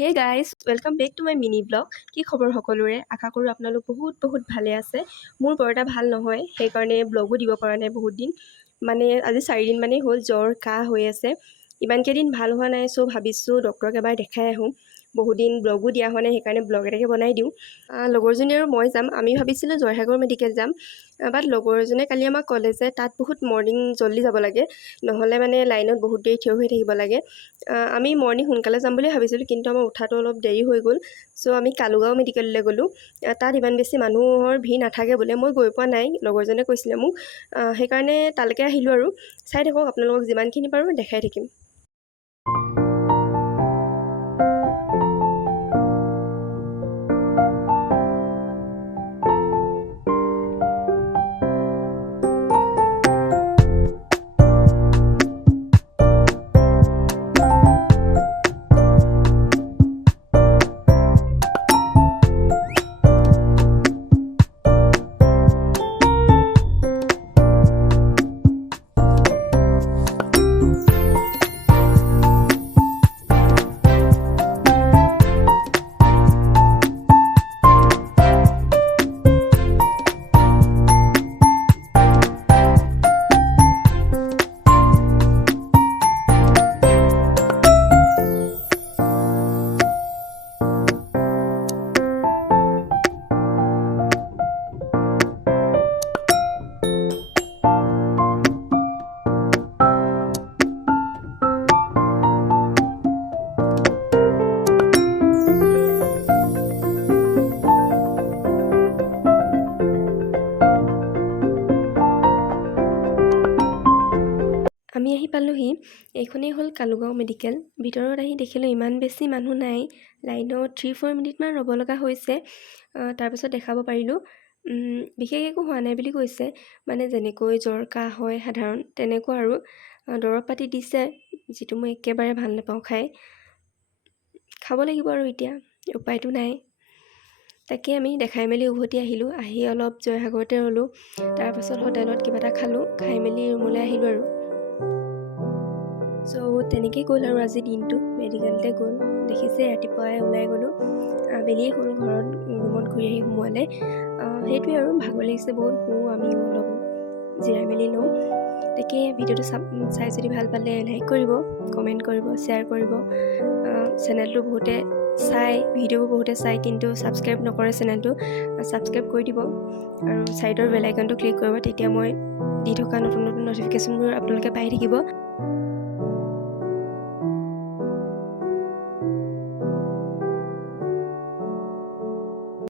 হে guys, welcome back to my mini blog. কি খবৰ সকলোৰে? আশা কৰোঁ আপোনালোক বহুত ভালে আছে। মোৰ বৰ এটা ভাল নহয়, সেইকাৰণে ব্লগো দিব পৰা নাই বহুত দিন। মানে আজি 4 দিনমানেই হ'ল জ্বৰ কাহ হৈ আছে। ইমানকেইদিন ভাল হোৱা নাই, চ' ভাবিছোঁ ডক্টৰক এবাৰ দেখাই আহোঁ। বহুত দিন ব্লগো দিয়া হোৱা নাই, সেইকাৰণে ব্লগ এটাকে বনাই দিওঁ। লগৰজনী আৰু মই যাম। আমি ভাবিছিলোঁ জয়সাগৰ মেডিকেল যাম, বাট লগৰজনে কালি আমাক ক'লে যে তাত বহুত মৰ্ণিং জল্দি যাব লাগে, নহ'লে মানে লাইনত বহুত দেৰি থিয় হৈ থাকিব লাগে। আমি মৰ্ণিং সোনকালে যাম বুলি ভাবিছিলোঁ, কিন্তু আমাৰ উঠাটো অলপ দেৰি হৈ গ'ল। চ' আমি কালুগাঁও মেডিকেললৈ গ'লোঁ। তাত ইমান বেছি মানুহৰ ভিৰ নাথাকে বোলে। মই গৈ পোৱা নাই, লগৰজনে কৈছিলে মোক। সেইকাৰণে তালৈকে আহিলোঁ আৰু। চাই থাকক, আপোনালোকক যিমানখিনি পাৰোঁ দেখাই থাকিম। আমি আহি পালোঁহি। এইখনেই হ'ল কালুগাঁও মেডিকেল। ভিতৰত আহি দেখিলোঁ ইমান বেছি মানুহ নাই। লাইনত 3-4 মিনিটমান ৰ'ব লগা হৈছে। তাৰপিছত দেখাব পাৰিলোঁ। বিশেষ একো হোৱা নাই বুলি কৈছে, মানে যেনেকৈ জ্বৰ কাহ হয় সাধাৰণ তেনেকুৱা আৰু। দৰৱ পাতি দিছে, যিটো মই একেবাৰে ভাল নাপাওঁ খাই। খাব লাগিব আৰু এতিয়া, উপায়তো নাই। তাকে আমি দেখাই মেলি উভতি আহিলোঁ। আহি অলপ জয়সাগৰতে ৰ'লোঁ। তাৰপাছত হোটেলত কিবা এটা খালোঁ, খাই মেলি ৰুমলৈ আহিলোঁ আৰু। চ' তেনেকৈ গ'ল আৰু আজি দিনটো মেডিকেলতে গ'ল। দেখিছে ৰাতিপুৱাই ওলাই গ'লোঁ, আবেলিয়ে হ'ল ঘৰত ৰুমত ঘূৰি আহি সোমোৱালে। সেইটোৱে আৰু, ভাগৰ লাগিছে বহুত, আমিও অলপ জিৰাই মেলি লওঁ। তাকে ভিডিঅ'টো চাই যদি ভাল পালে লাইক কৰিব, কমেণ্ট কৰিব, শ্বেয়াৰ কৰিব। চেনেলটো বহুতে চাই, ভিডিঅ'বোৰ বহুতে চাই, কিন্তু ছাবস্ক্ৰাইব নকৰে চেনেলটো। ছাবস্ক্ৰাইব কৰি দিব আৰু ছাইডৰ বেল আইকনটো ক্লিক কৰিব, তেতিয়া মই দি থকা নতুন নটিফিকেশ্যনবোৰ আপোনালোকে পাই থাকিব।